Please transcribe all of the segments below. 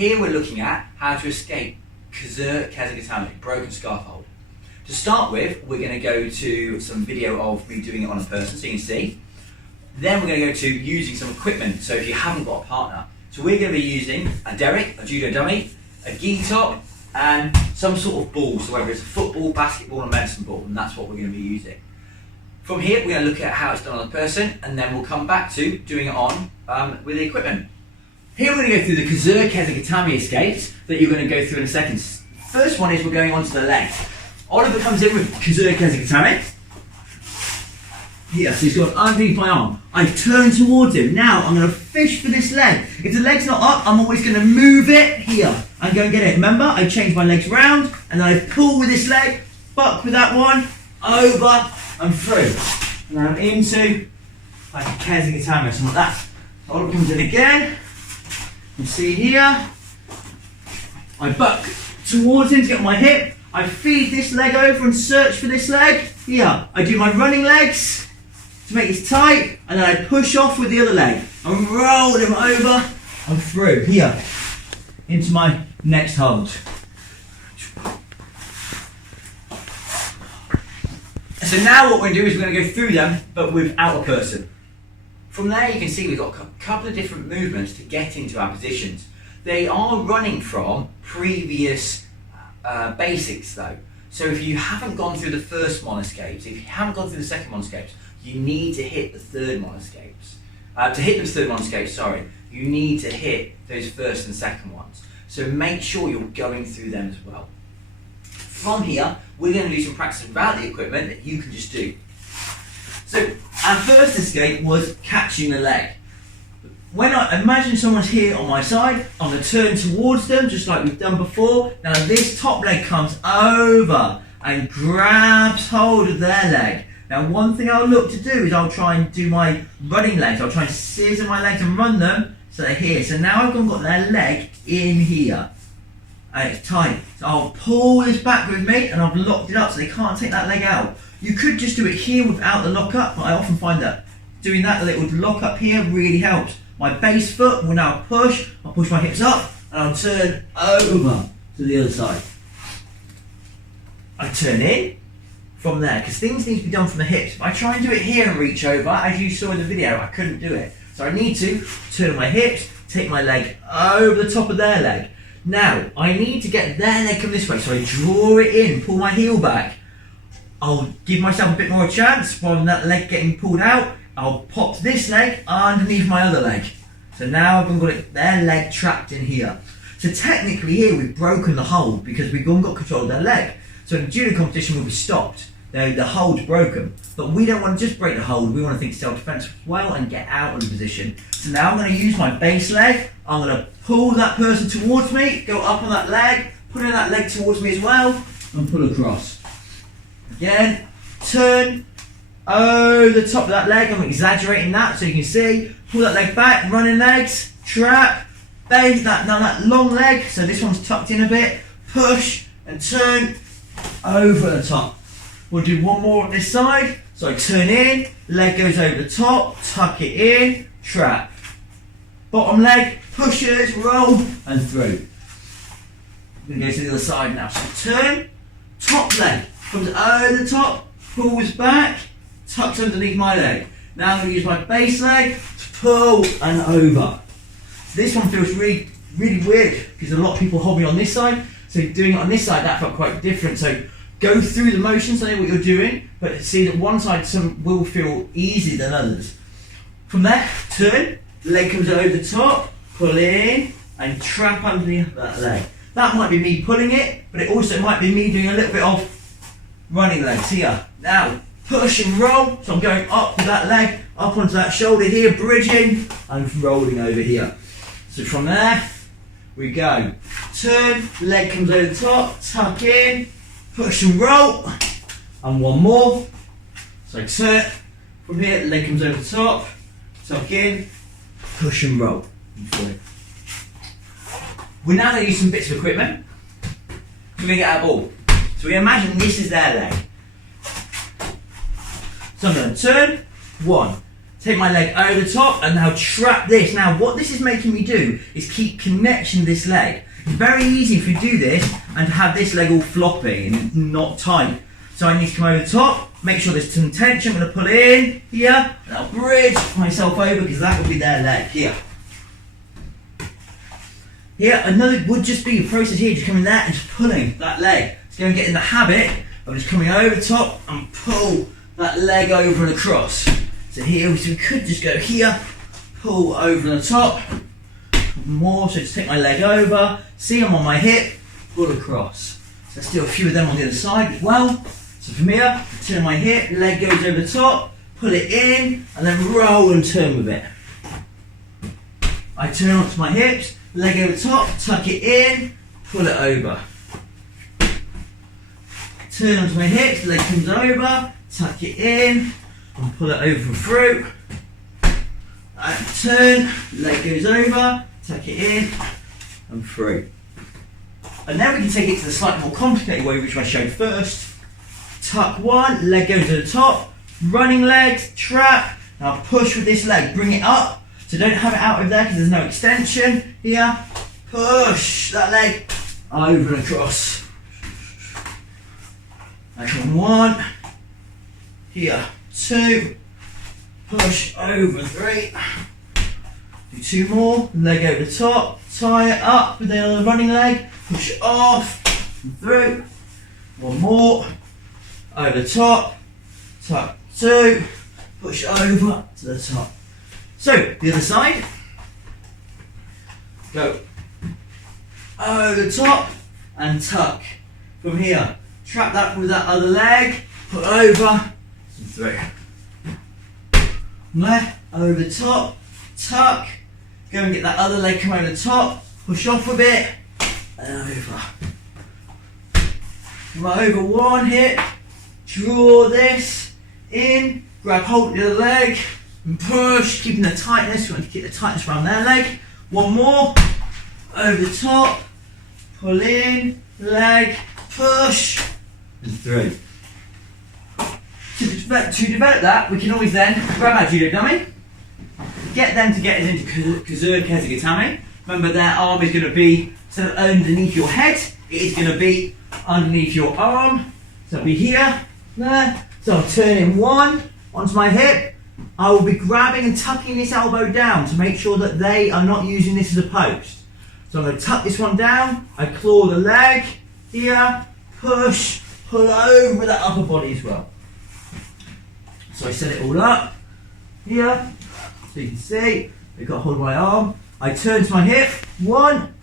Here we're looking at how to escape Kuzure Kesa Gatame, broken scarf hold. To start with, we're going to go to some video of me doing it on a person so you can see. Then we're going to go to using some equipment, so if you haven't got a partner. So we're going to be using a derrick, a judo dummy, a gi top, and some sort of ball, so whether it's a football, basketball, or medicine ball, and that's what we're going to be using. From here, we're going to look at how it's done on the person, and then we'll come back to doing it on with the equipment. Here we're going to go through the Kuzure Kesa Gatame escapes that you're going to go through in a second. First one is we're going onto the leg. Oliver comes in with Kuzure Kesa Gatame. Here, so he's gone underneath my arm. I turn towards him. Now I'm going to fish for this leg. If the leg's not up, I'm always going to move it here and go and get it. Remember, I change my legs round and then I pull with this leg, buck with that one, over and through. And then I'm into like a Kesa Gatame or something like that. Oliver comes in again. You see here, I buck towards him to get my hip. I feed this leg over and search for this leg. Here, I do my running legs to make it tight, and then I push off with the other leg and roll him over and through. Here, into my next hold. So now what we're going to do is we're going to go through them, but without a person. From there you can see we've got a couple of different movements to get into our positions. They are running from previous basics though. So if you haven't gone through the first Mon escapes, if you haven't gone through the second Mon escapes, you need to hit the third Mon escapes. To hit the third Mon escapes, you need to hit those first and second ones. So make sure you're going through them as well. From here, we're going to do some practice without the equipment that you can just do. So our first escape was catching the leg. When I imagine someone's here on my side, I'm going to turn towards them just like we've done before. Now this top leg comes over and grabs hold of their leg. Now one thing I'll look to do is I'll try and do my running legs. I'll try and scissor my legs and run them so they're here. So now I've got their leg in here and it's tight. So I'll pull this back with me and I've locked it up so they can't take that leg out. You could just do it here without the lock up, but I often find that doing that little lock up here really helps. My base foot will now push, I'll push my hips up and I'll turn over to the other side. I turn in from there, because things need to be done from the hips. If I try and do it here and reach over, as you saw in the video, I couldn't do it. So I need to turn my hips, take my leg over the top of their leg. Now, I need to get their leg come this way, so I draw it in, pull my heel back. I'll give myself a bit more chance rather than that leg getting pulled out. I'll pop this leg underneath my other leg. So now I've got their leg trapped in here. So technically here we've broken the hold because we've got control of their leg. So in the judo competition we'll be stopped. The hold's broken. But we don't want to just break the hold, we want to think self-defense as well and get out of the position. So now I'm going to use my base leg. I'm going to pull that person towards me, go up on that leg, put in that leg towards me as well, and pull across. Again, turn over the top of that leg. I'm exaggerating that so you can see. Pull that leg back, running legs, trap, bend that, now that long leg, so this one's tucked in a bit, push and turn over the top. We'll do one more on this side. So I turn in, leg goes over the top, tuck it in, trap. Bottom leg, pushes, roll and through. We're going to go to the other side now. So turn, top leg comes over the top, pulls back, tucks underneath my leg. Now I'm going to use my base leg to pull and over. This one feels really, really weird because a lot of people hold me on this side. So doing it on this side, that felt quite different. So go through the motions, I know what you're doing, but see that one side some will feel easier than others. From there, turn, leg comes over the top, pull in and trap underneath that leg. That might be me pulling it, but it also might be me doing a little bit of running legs here. Now, push and roll, so I'm going up with that leg, up onto that shoulder here, bridging, and rolling over here. So from there, we go. Turn, leg comes over the top, tuck in, push and roll, and one more. So turn, from here, leg comes over the top, tuck in, push and roll. And through. We're now going to use some bits of equipment. We're going to get our ball. So we imagine this is their leg. So I'm going to turn, one, take my leg over the top and now trap this. Now what this is making me do is keep connection to this leg. It's very easy if you do this and have this leg all floppy and not tight. So I need to come over the top, make sure there's some tension. I'm going to pull in here and I'll bridge myself over because that will be their leg here. Here, another would just be a process here, just coming there and just pulling that leg. So go and get in the habit of just coming over the top and pull that leg over and across. So here, so we could just go here, pull over the top, more, so just take my leg over, see I'm on my hip, pull across. So let's do a few of them on the other side as well. So from here, turn my hip, leg goes over the top, pull it in, and then roll and turn with it. I turn onto my hips, leg over the top, tuck it in, pull it over. Turn onto my hips, leg comes over, tuck it in, and pull it over and through. And turn, leg goes over, tuck it in, and through. And then we can take it to the slightly more complicated way, which I showed first. Tuck one, leg goes to the top, running legs, trap. Now push with this leg, bring it up. So don't have it out of there because there's no extension. Here, push that leg over and across. Action one. Here, two. Push over, three. Do two more. Leg over the top. Tie it up with the other running leg. Push off and through. One more. Over the top. Tuck two. Push over to the top. So, the other side. Go over the top and tuck. From here, trap that with that other leg, put over and through. From there, over the top, tuck. Go and get that other leg, come over the top, push off a bit, and over. Come over one hip, draw this in, grab hold of the other leg, and push, keeping the tightness. We want to keep the tightness around their leg. One more, over the top, pull in, leg, push, and through. To develop that, we can always then grab our judo dummy, get them to get us into Kuzure Kesa Gatame. Remember, their arm is going to be so underneath your head, it is going to be underneath your arm. So it'll be here, there. So I'll turn in one onto my hip. I will be grabbing and tucking this elbow down to make sure that they are not using this as a post. So I'm going to tuck this one down, I claw the leg, here, push, pull over that upper body as well. So I set it all up, here, so you can see, I've got hold of my arm, I turn to my hip, one,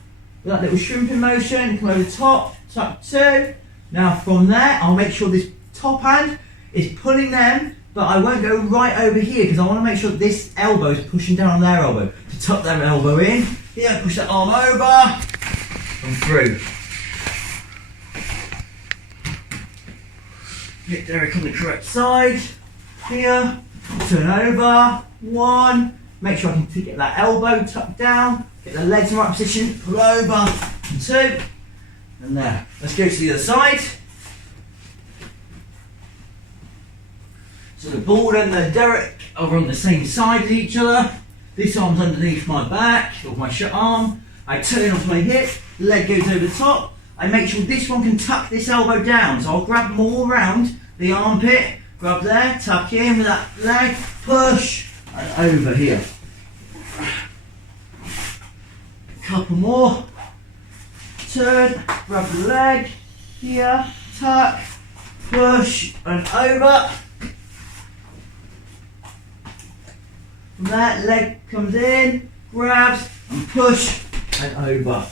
with that little shrimping motion, come over the top, tuck two. Now from there, I'll make sure this top hand is pulling them, but I won't go right over here because I want to make sure that this elbow is pushing down on their elbow. To tuck their elbow in, here, push that arm over, and through. Hit Derek on the correct side, here, turn over, one, make sure I can get that elbow tucked down, get the legs in the right position, pull over, and two, and there. Let's go to the other side. So the ball and the derrick are on the same side as each other. This arm's underneath my back, or my shut arm. I turn onto my hip, leg goes over the top. I make sure this one can tuck this elbow down. So I'll grab more around the armpit, grab there, tuck in with that leg, push, and over here. Couple more. Turn, grab the leg, here, tuck, push, and over. From that, leg comes in, grabs, and push, and over.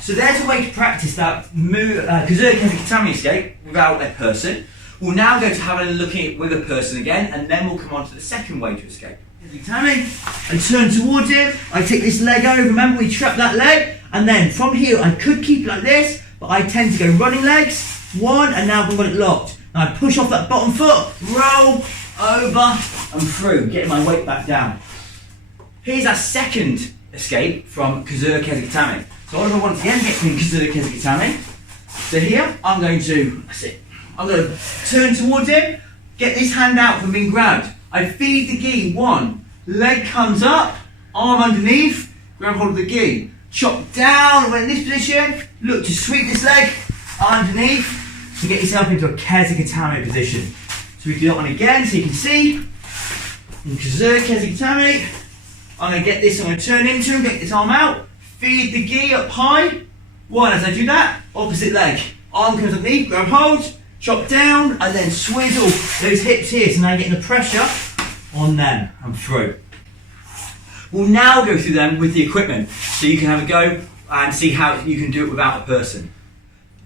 So there's a way to practice that Kuzure Kesa Gatame escape without a person. We'll now go to having a look at it with a person again, and then we'll come on to the second way to escape. Gatame, I turn towards him, I take this leg over, remember we trap that leg, and then from here I could keep it like this, but I tend to go running legs, one, and now I've got it locked. Now I push off that bottom foot, roll, over, and through, getting my weight back down. Here's our second escape from Kuzure Kesa Gatame. So what if I once again get from Kuzure Kesa Gatame? So here, I'm going to turn towards him, get this hand out from being grabbed. I feed the gi. 1, leg comes up, arm underneath, grab hold of the gi. Chop down, we're in this position. Look to sweep this leg underneath to get yourself into a Kesa Gatame position. So we do that one again so you can see. In Kuzure Kesa Gatame, I'm going to get this, I'm going to turn into him, get this arm out, feed the gi up high. 1, as I do that, opposite leg. Arm comes underneath, grab hold, chop down, and then swizzle those hips here. So now you're getting the pressure on them and through. We'll now go through them with the equipment so you can have a go and see how you can do it without a person.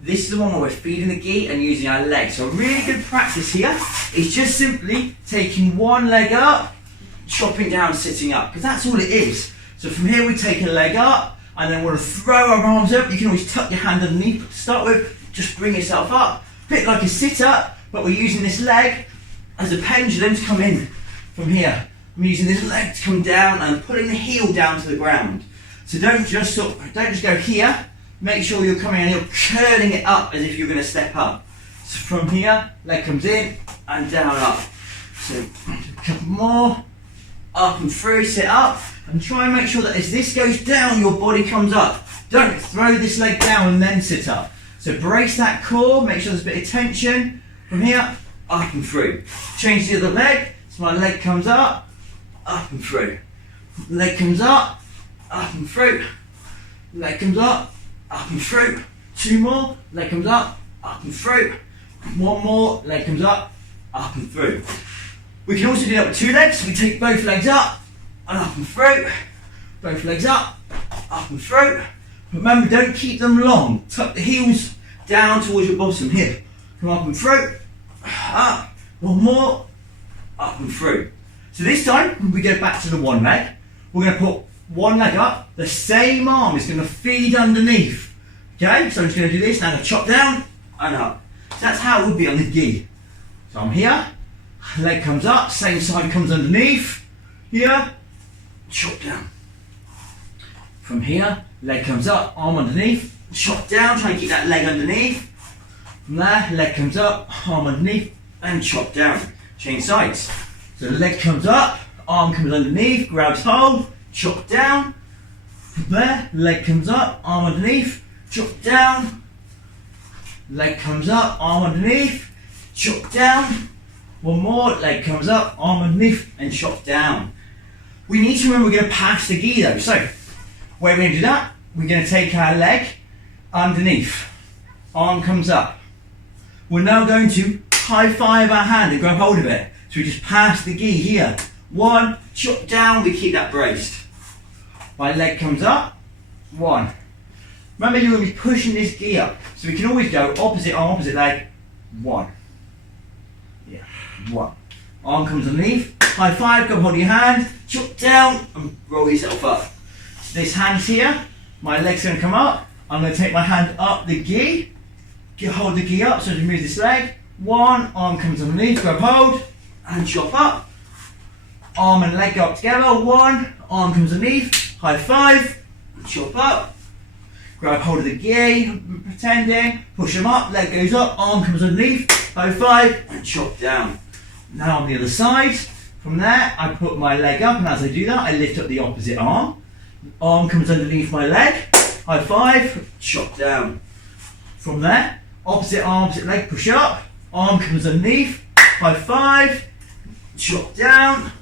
This is the one where we're feeding the gi and using our legs. So a really good practice here is just simply taking one leg up, chopping down, sitting up, because that's all it is. So from here we take a leg up and then we're going to throw our arms up. You can always tuck your hand underneath, but to start with, just bring yourself up. A bit like a sit up, but we're using this leg as a pendulum to come in from here. I'm using this leg to come down and pulling the heel down to the ground. So don't just go here. Make sure you're coming and you're curling it up as if you're going to step up. So from here, leg comes in and down up. So a couple more, up and through, sit up, and try and make sure that as this goes down, your body comes up. Don't throw this leg down and then sit up. So brace that core, make sure there's a bit of tension. From here, up and through. Change the other leg, so my leg comes up and through. Leg comes up and through. Leg comes up and through. 2 more, leg comes up and through. 1 more, leg comes up and through. We can also do that with 2 legs. We take both legs up and through. Both legs up and through. Remember, don't keep them long. Tuck the heels down towards your bottom here. Come up and through. Up. 1 more, up and through. So this time, we go back to the 1 leg. We're going to put 1 leg up. The same arm is going to feed underneath. Okay, so I'm just going to do this. Now I'm going to chop down and up. So that's how it would be on the gi. So I'm here. Leg comes up. Same side comes underneath. Here. Chop down. From here, leg comes up. Arm underneath. Chop down. Try and keep that leg underneath. From there, leg comes up. Arm underneath. And chop down. Change sides. So the leg comes up, arm comes underneath, grabs hold, chop down. From there, leg comes up, arm underneath, chop down. Leg comes up, arm underneath, chop down. 1 more, leg comes up, arm underneath, and chop down. We need to remember we're going to pass the gi though. So, where we're going to do that, we're going to take our leg underneath, arm comes up. We're now going to high five our hand and grab hold of it. So we just pass the gi here. 1, chop down, we keep that braced. My leg comes up, 1. Remember, you're going to be pushing this gi up. So we can always go opposite arm, opposite leg, 1. Yeah, 1. Arm comes underneath, high five, grab hold of your hand, chop down, and roll yourself up. So this hand's here, my leg's going to come up. I'm going to take my hand up the gi, hold the gi up so I can move this leg. 1, arm comes underneath, grab hold, and chop up. Arm and leg go up together. 1, arm comes underneath, high five, and chop up. Grab hold of the gi, pretending, push them up, leg goes up, arm comes underneath, high five, and chop down. Now on the other side, from there, I put my leg up, and as I do that, I lift up the opposite arm. Arm comes underneath my leg, high five, chop down. From there, opposite arm, opposite leg, push up, arm comes underneath, high five, chop down,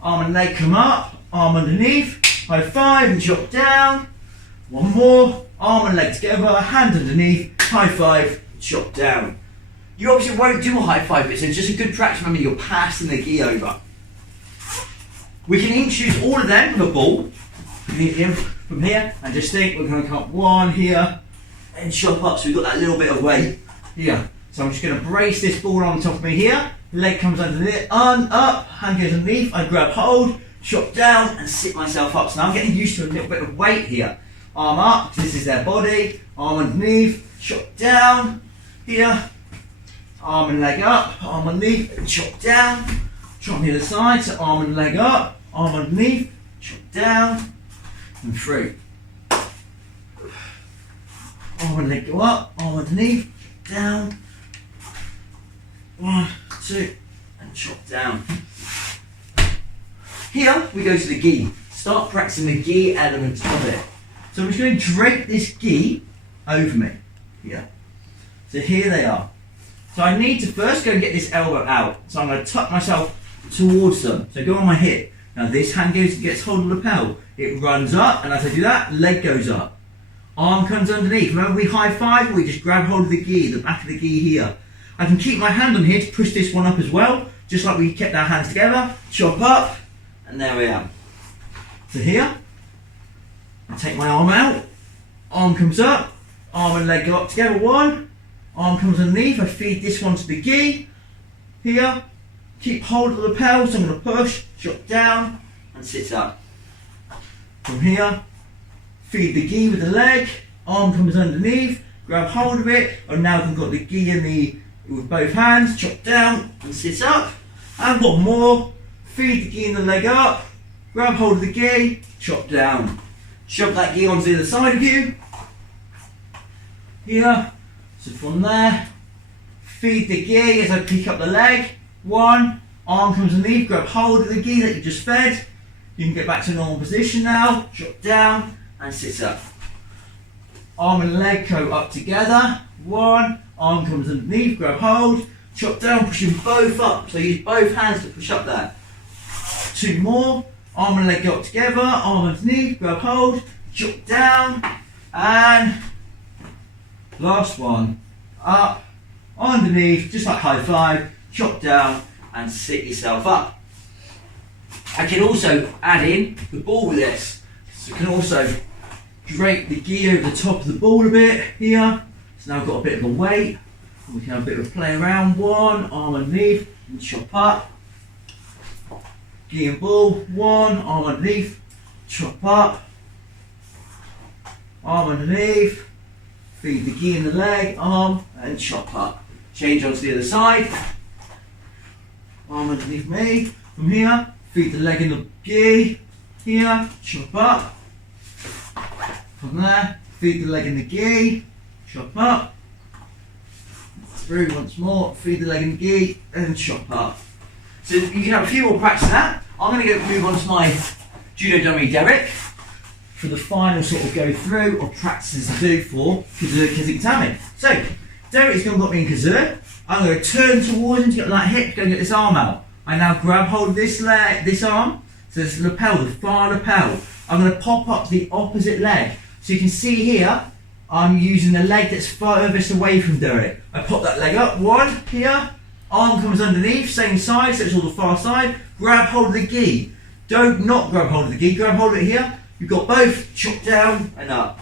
arm and leg come up, arm underneath, high five and chop down. 1 more, arm and leg together, hand underneath, high five, chop down. You obviously won't do a high five, it's just a good practice. Remember, you're passing the gi over. We can introduce all of them with a ball from here, and just think we're going to come up 1 here and chop up, so we've got that little bit of weight here. So I'm just going to brace this ball on top of me here. Leg comes underneath, up, hand goes underneath, I grab hold, chop down and sit myself up. So now I'm getting used to a little bit of weight here. Arm up, this is their body, arm underneath, chop down, here. Arm and leg up, arm underneath, and chop down. Chop on the other side, so arm and leg up, arm underneath, chop down, and through. Arm and leg go up, arm underneath, chop down. 1, 2, and chop down. Here we go to the gi. Start practicing the gi element of it. So I'm just going to drape this gi over me. Here. So here they are. So I need to first go and get this elbow out. So I'm going to tuck myself towards them. So go on my hip. Now this hand gets hold of the lapel. It runs up, and as I do that, leg goes up. Arm comes underneath. Remember we high five, we just grab hold of the gi, the back of the gi here. I can keep my hand on here to push this one up as well, just like we kept our hands together. Chop up, and there we are. So here, I take my arm out, arm comes up, arm and leg go up together, one, arm comes underneath, I feed this one to the gi, here, keep hold of the lapel, so I'm going to push, chop down, and sit up. From here, feed the gi with the leg, arm comes underneath, grab hold of it, and now I've got the gi in with both hands, chop down, and sit up, and one more, feed the gi and the leg up, grab hold of the gi, chop down. Shove that gi onto the other side of you. Here. So from there, feed the gi as I pick up the leg. One, arm comes underneath, grab hold of the gi that you just fed. You can get back to normal position now. Chop down and sit up. Arm and leg go up together. One, arm comes underneath, grab hold. Chop down, pushing both up. So use both hands to push up there. Two more. Arm and leg go up together, arm underneath, grab hold, chop down, and last one, up, underneath, just like high five, chop down, and sit yourself up. I can also add in the ball with this. So I can also drape the gi over the top of the ball a bit here. So now I've got a bit of a weight. We can have a bit of a play around. One, arm underneath, and chop up. Gi and ball, one, arm underneath, chop up, arm underneath, feed the gi in the leg, arm, and chop up. Change onto the other side, arm underneath me, from here, feed the leg in the gi, here, chop up, from there, feed the leg in the gi, chop up, through once more, feed the leg in the gi, and chop up. So you can have a few more practice of that. I'm going to move on to my judo dummy Derek for the final sort of go through of practices to do for Kuzure Kesa Gatame. So Derek's going to got me in Kuzure. I'm going to turn towards him to get that hip, go and get this arm out. I now grab hold of this leg, this arm, so this lapel, the far lapel. I'm going to pop up the opposite leg. So you can see here, I'm using the leg that's furthest away from Derek. I pop that leg up, one, here. Arm comes underneath, same side, so it's all the far side. Grab hold of the gi. Don't not grab hold of the gi, grab hold of it here. You've got both, chop down and up.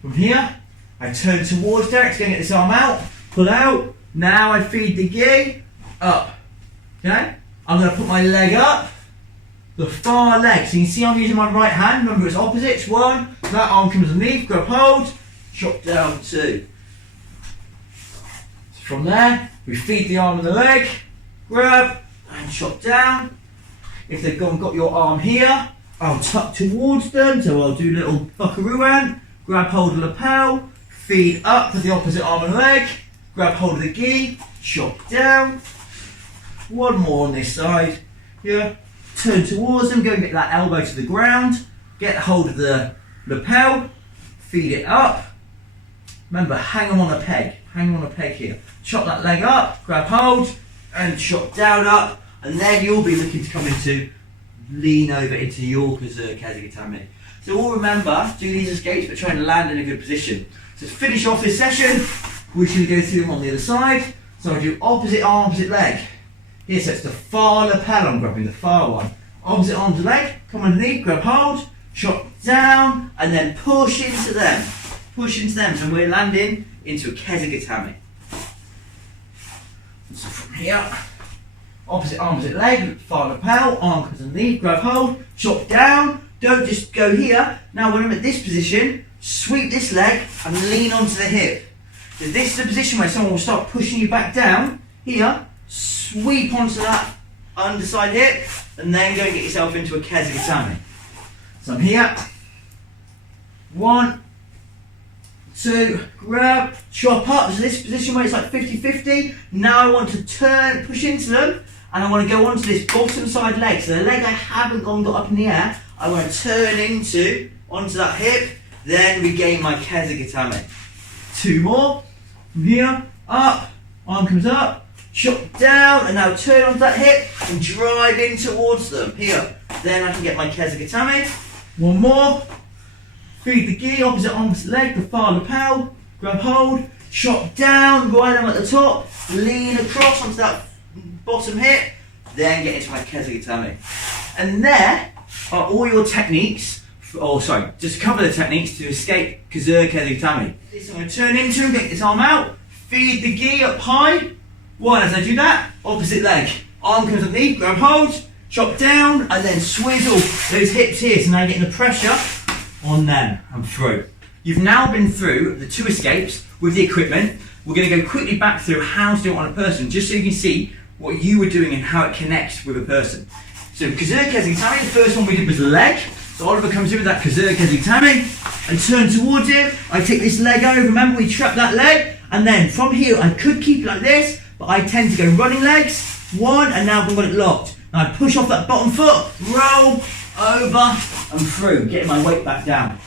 From here, I turn towards Derek to go and get this arm out, pull out. Now I feed the gi, up. Okay? I'm going to put my leg up, the far leg. So you can see I'm using my right hand, remember it's opposites. One, that arm comes underneath, grab hold, chop down, two. From there, we feed the arm and the leg, grab and chop down. If they've got your arm here, I'll tuck towards them, so I'll do a little buckaroo ant, grab hold of the lapel, feed up with the opposite arm and leg, grab hold of the gi, chop down. One more on this side, here, turn towards them, go and get that elbow to the ground, get hold of the lapel, feed it up. Remember, hang them on a peg here. Chop that leg up, grab hold, and chop down up, and then you'll be looking to come into, lean over into your Kuzure Kesa Gatame. So all remember, do these escapes, but try and land in a good position. So to finish off this session, we should go through them on the other side. So I do opposite arm, opposite leg. Here, so it's the far lapel, I'm grabbing the far one. Opposite arm to leg, come underneath, grab hold, chop down, and then push into them. Push into them, so we're landing into a Kesa Gatame. So from here, opposite arm, opposite leg, far lapel, arm comes underneath, grab hold, chop down. Don't just go here. Now when I'm at this position, sweep this leg and lean onto the hip. So this is the position where someone will start pushing you back down. Here, sweep onto that underside hip, and then go and get yourself into a Kesa Gatame. So I'm here. One, two, grab, chop up. So this position where it's like 50-50. Now I want to turn, push into them, and I want to go onto this bottom side leg. So the leg I haven't got up in the air, I want to turn onto that hip, then regain my Kesa Gatame. 2 more. From here, up, arm comes up, chop down, and now turn onto that hip and drive in towards them. Here, then I can get my Kesa Gatame. 1 more. Feed the gi, opposite leg, the far lapel, grab hold, chop down, right arm at the top, lean across onto that bottom hip, then get into my Kesa Gatame. And there are all your techniques, just a couple of techniques to escape Kuzure Kesa Gatame. This I'm going to turn into and get this arm out, feed the gi up high. 1, as I do that, opposite leg, arm comes underneath, grab hold, chop down, and then swizzle those hips here, so now you're getting the pressure on them and through. You've now been through the 2 escapes with the equipment. We're going to go quickly back through how to do it on a person, just so you can see what you were doing and how it connects with a person. So Kuzure Kesa Gatame, the first one we did was the leg. So Oliver comes in with that Kuzure Kesa Gatame and turn towards him. I take this leg over, remember we trapped that leg, and then from here I could keep it like this, but I tend to go running legs. 1, and now I've got it locked. Now I push off that bottom foot, roll, over and through, getting my weight back down.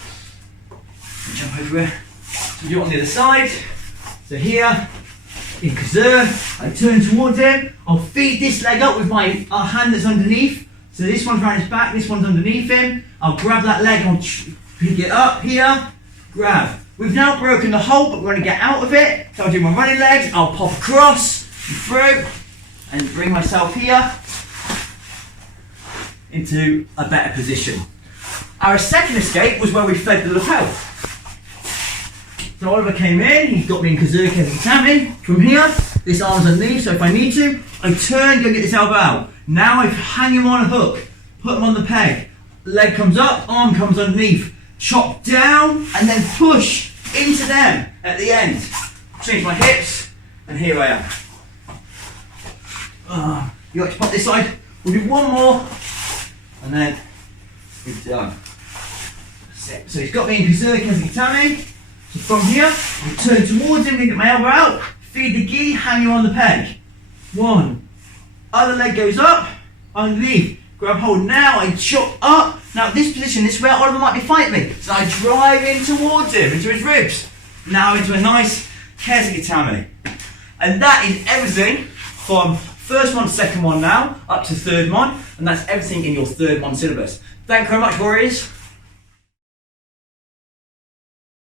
Jump over here. So do it on the other side. So here, in Kuzure, I turn towards him. I'll feed this leg up with my hand that's underneath. So this one's around his back, this one's underneath him. I'll grab that leg, I'll pick it up here, grab. We've now broken the hold, but we're going to get out of it. So I'll do my running legs, I'll pop across, and through, and bring myself here into a better position. Our second escape was where we fed the lapel. So Oliver came in, he's got me in Kuzure Kesa Gatame. From here, this arm's underneath, so if I need to, I turn, go get this elbow out. Now I hang him on a hook, put him on the peg. Leg comes up, arm comes underneath. Chop down, and then push into them at the end. Change my hips, and here I am. You like to pop this side? We'll do 1 more. And then we're done. So he's got me in Kuzure Kesa Gatame. So from here, I turn towards him, get my elbow out, feed the gi, hang him on the peg. 1. Other leg goes up, underneath, grab hold. Now I chop up. Now this position, this is where Oliver might be fighting me. So I drive in towards him, into his ribs. Now into a nice Kesa Gatame. And that is everything from first one, second one now, up to third one, and that's everything in your third one syllabus. Thank you very much, Warriors.